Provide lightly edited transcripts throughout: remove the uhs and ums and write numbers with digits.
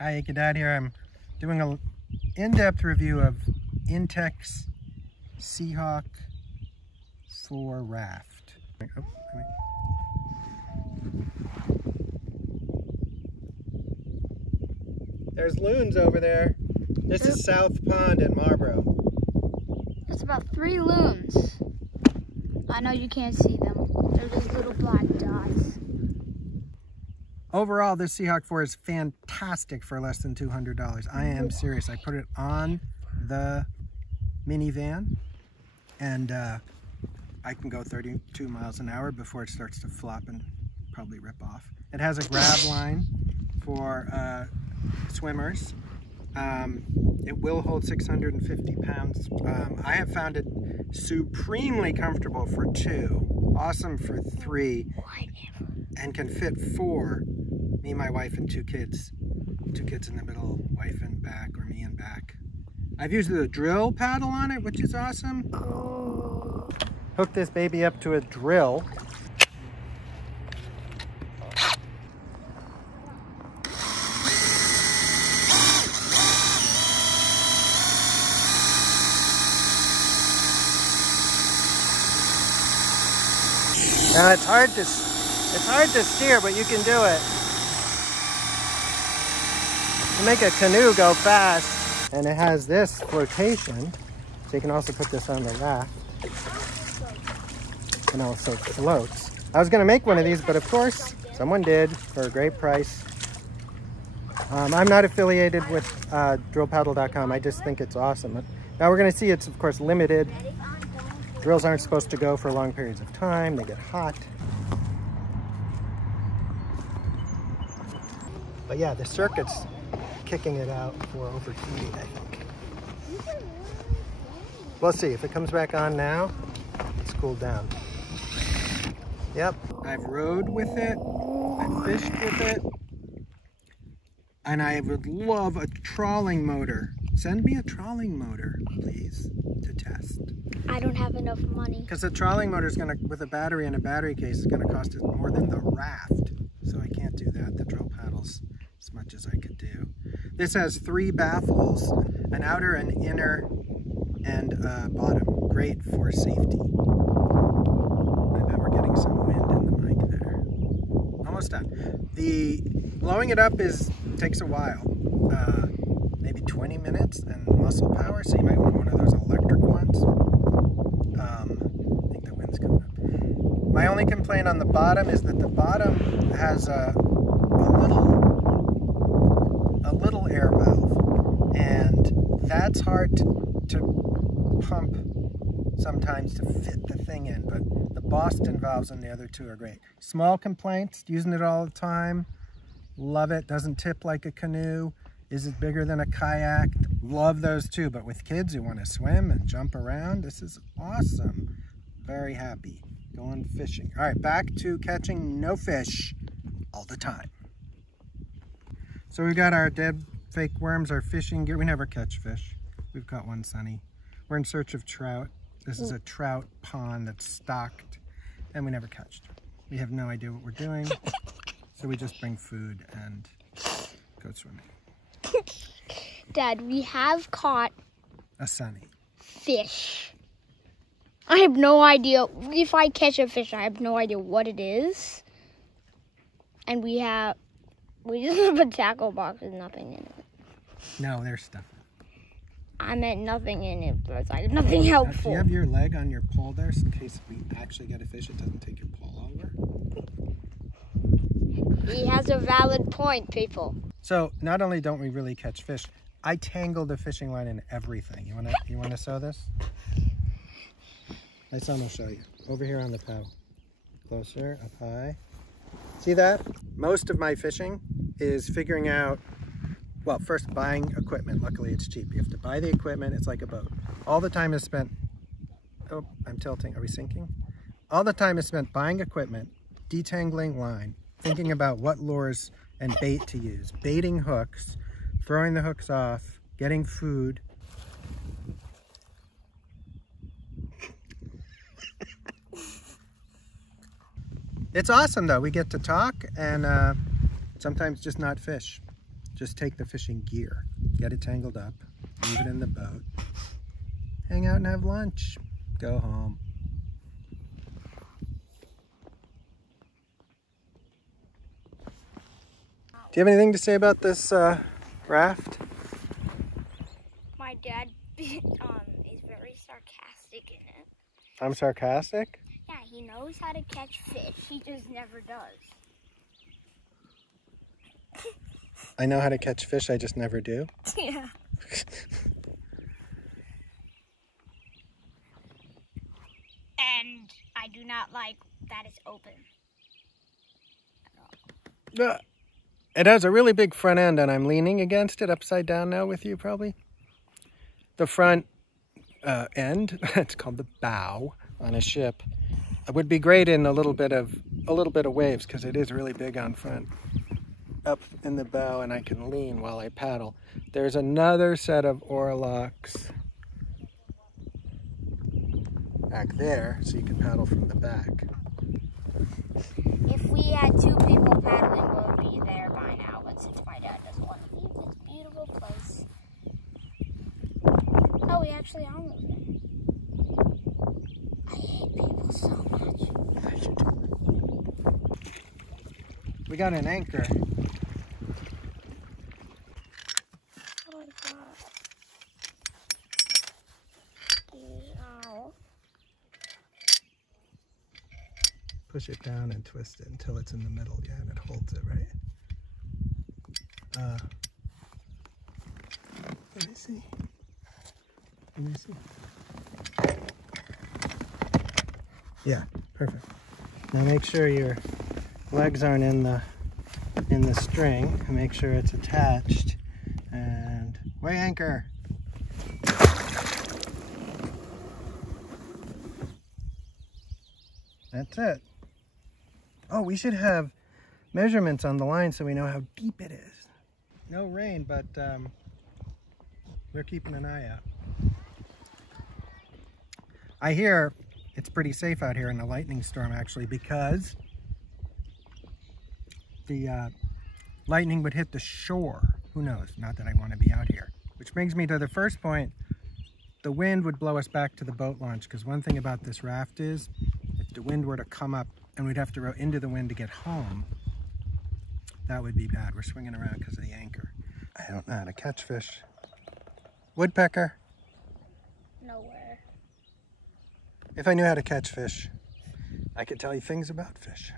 Hi, Dad here. I'm doing an in-depth review of Intex Seahawk for raft. Oh, there's loons over there. This is South Pond in Marlboro. There's about 3 loons. I know you can't see them. They're just little black dots. Overall, this Seahawk 4 is fantastic for less than $200. I am serious. I put it on the minivan and I can go 32 miles an hour before it starts to flop and probably rip off. It has a grab line for swimmers. It will hold 650 pounds. I have found it supremely comfortable for 2, awesome for 3, and can fit 4. Me, my wife, and 2 kids. 2 kids in the middle, wife in back, or me in back. I've used the drill paddle on it, which is awesome. Hook this baby up to a drill. Now it's hard to steer, but you can do it. You make a canoe go fast, and it has this flotation, so you can also put this on the raft, and also floats. I was going to make one of these, but of course, someone did for a great price. I'm not affiliated with drillpaddle.com. I just think it's awesome. Now we're going to see it's, of course, limited. Drills aren't supposed to go for long periods of time. They get hot. But yeah, the circuit's kicking it out for overheating, I think. We'll see. If it comes back on now, it's cooled down. Yep. I've rode with it. I've fished with it. And I would love a trawling motor. Send me a trawling motor, please, to test. I don't have enough money. Because the trawling motor is going to, with a battery and a battery case, is going to cost us more than the raft. So I can't do that. The drill paddles as much as I could do. This has 3 baffles, an outer, an inner, and a bottom. Great for safety. I bet we're getting some wind in the mic there. Almost done. The blowing it up takes a while. Maybe 20 minutes and muscle power, so you might want one of those electric ones. I think the wind's coming up. My only complaint on the bottom is that the bottom has a little air valve, and that's hard to pump sometimes to fit the thing in, but the Boston valves on the other 2 are great. Small complaints, using it all the time, love it, doesn't tip like a canoe. Is it bigger than a kayak? Love those too, but with kids who want to swim and jump around, this is awesome. Very happy. Going fishing. All right, back to catching no fish all the time. So we've got our dead fake worms, our fishing gear. We never catch fish. We've caught one sunny. We're in search of trout. This is a trout pond that's stocked, and we never catch them. We have no idea what we're doing, so we just bring food and go swimming. Dad, we have caught a sunny fish. I have no idea. If I catch a fish, I have no idea what it is. And we just have a tackle box with nothing in it. No, there's stuff. I meant nothing in it, but it's like nothing helpful. Do you have your leg on your pole there in case we actually get a fish, it doesn't take your pole over? He has a valid point, people. So not only don't we really catch fish, I tangle the fishing line in everything. You wanna sew this? My son will show you. Over here on the pow. Closer, up high. See that? Most of my fishing is figuring out, well, first buying equipment. Luckily it's cheap. You have to buy the equipment. It's like a boat. All the time is spent, oh, I'm tilting. Are we sinking? All the time is spent buying equipment, detangling line, thinking about what lures and bait to use, baiting hooks, throwing the hooks off, getting food. It's awesome though. We get to talk and sometimes just not fish. just take the fishing gear, get it tangled up, leave it in the boat, hang out and have lunch, go home. Do you have anything to say about this raft? My dad is very sarcastic in it. I'm sarcastic? Yeah, he knows how to catch fish. He just never does. I know how to catch fish, I just never do. Yeah. And I do not like that it's open at all. It has a really big front end, and I'm leaning against it upside down now with you, probably. The front end, it's called the bow on a ship. It would be great in a little bit of waves because it is really big on front. Up in the bow, and I can lean while I paddle. There's another set of oarlocks back there, so you can paddle from the back. If we had two people paddling, we would be there by now, but since my dad doesn't want to leave this beautiful place. Oh, we actually are moving. I hate people so much. We got an anchor. Oh my god. Ow. Push it down and twist it until it's in the middle, yeah, and it holds it, right? Let me see. Let me see. Yeah, perfect. Now make sure your legs aren't in the string, and make sure it's attached. And weigh anchor. That's it. Oh, we should have measurements on the line so we know how deep it is. No rain, but we're keeping an eye out. I hear it's pretty safe out here in a lightning storm, actually, because the lightning would hit the shore. Who knows? Not that I want to be out here. Which brings me to the first point. The wind would blow us back to the boat launch, because one thing about this raft is, if the wind were to come up and we'd have to row into the wind to get home, that would be bad. We're swinging around because of the anchor. I don't know how to catch fish. Woodpecker. Nowhere. If I knew how to catch fish, I could tell you things about fish.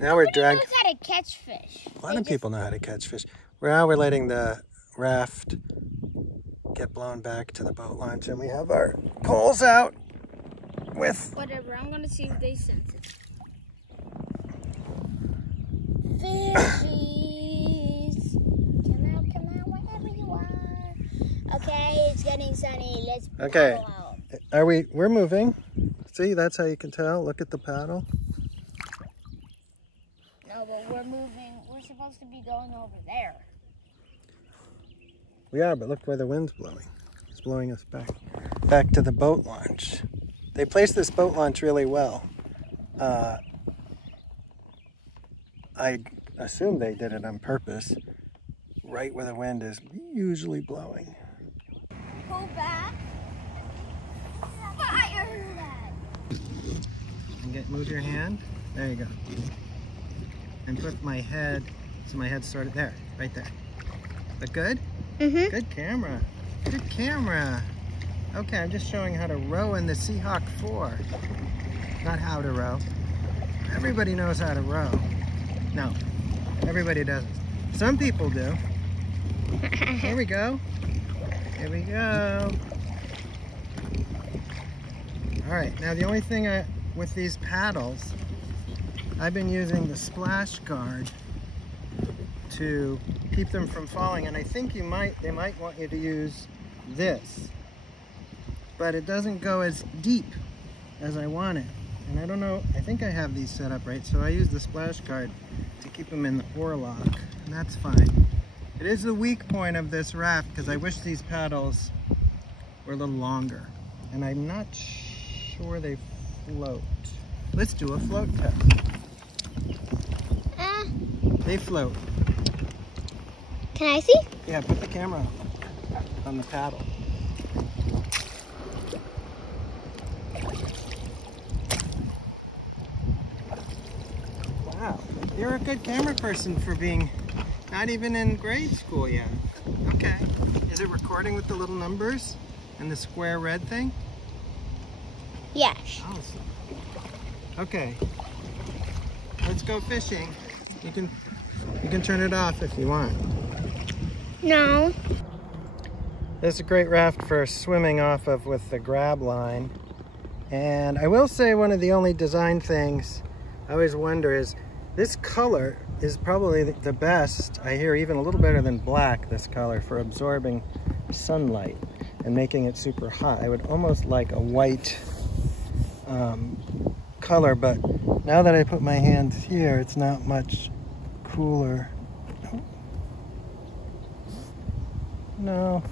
Now we're dragging. Nobody knows how to catch fish. A lot of people know how to catch fish. Now we're letting the raft get blown back to the boat launch, and we have our poles out with... Whatever, I'm gonna see if they sense it. Fishies! Come out, wherever you are. Okay, it's getting sunny. Let's Okay. paddle out. We're moving. See, that's how you can tell. Look at the paddle. No, but we're moving. We're supposed to be going over there. We are, but look where the wind's blowing. It's blowing us back to the boat launch. They placed this boat launch really well. I assume they did it on purpose, right where the wind is usually blowing. Pull back. Fire! And move your hand. There you go. And put my head, so my head's sort of there, right there. Look good? Mm-hmm. Good camera. Good camera. Okay, I'm just showing how to row in the Seahawk 4. Not how to row. Everybody knows how to row. No, everybody doesn't. Some people do. Here we go. Here we go. All right, now the only thing with these paddles, I've been using the splash guard to keep them from falling, and I think they might want you to use this, but it doesn't go as deep as I want it. And I don't know, I think I have these set up right, so I use the splash guard to keep them in the oarlock, and that's fine. It is the weak point of this raft because I wish these paddles were a little longer, and I'm not sure they float. Let's do a float test. They float. Can I see? Yeah, put the camera on the paddle. Wow, you're a good camera person for being not even in grade school yet. Okay. Is it recording with the little numbers and the square red thing? Yes. Awesome. Okay. Let's go fishing. You can turn it off if you want. No. This is a great raft for swimming off of with the grab line. And I will say one of the only design things I always wonder is this color is probably the best. I hear even a little better than black, this color, for absorbing sunlight and making it super hot. I would almost like a white color, but now that I put my hands here, it's not much cooler. No.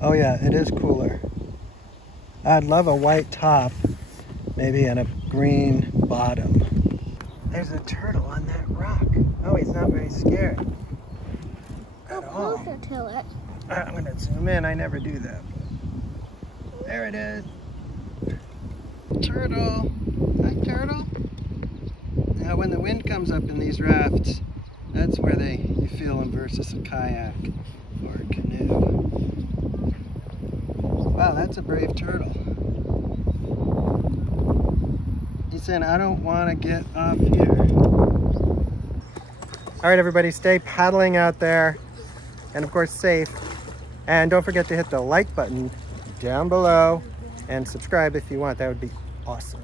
Oh yeah, it is cooler. I'd love a white top, maybe, and a green bottom. There's a turtle on that rock. Oh, he's not very scared at all. Go closer to it. I'm gonna zoom in. I never do that. There it is. Turtle. Hi, turtle. Now, when the wind comes up in these rafts, that's where you feel them versus a kayak or a canoe. Wow, that's a brave turtle. He's saying, I don't want to get off here. All right, everybody, stay paddling out there, and of course, safe. And don't forget to hit the like button down below and subscribe if you want. That would be awesome.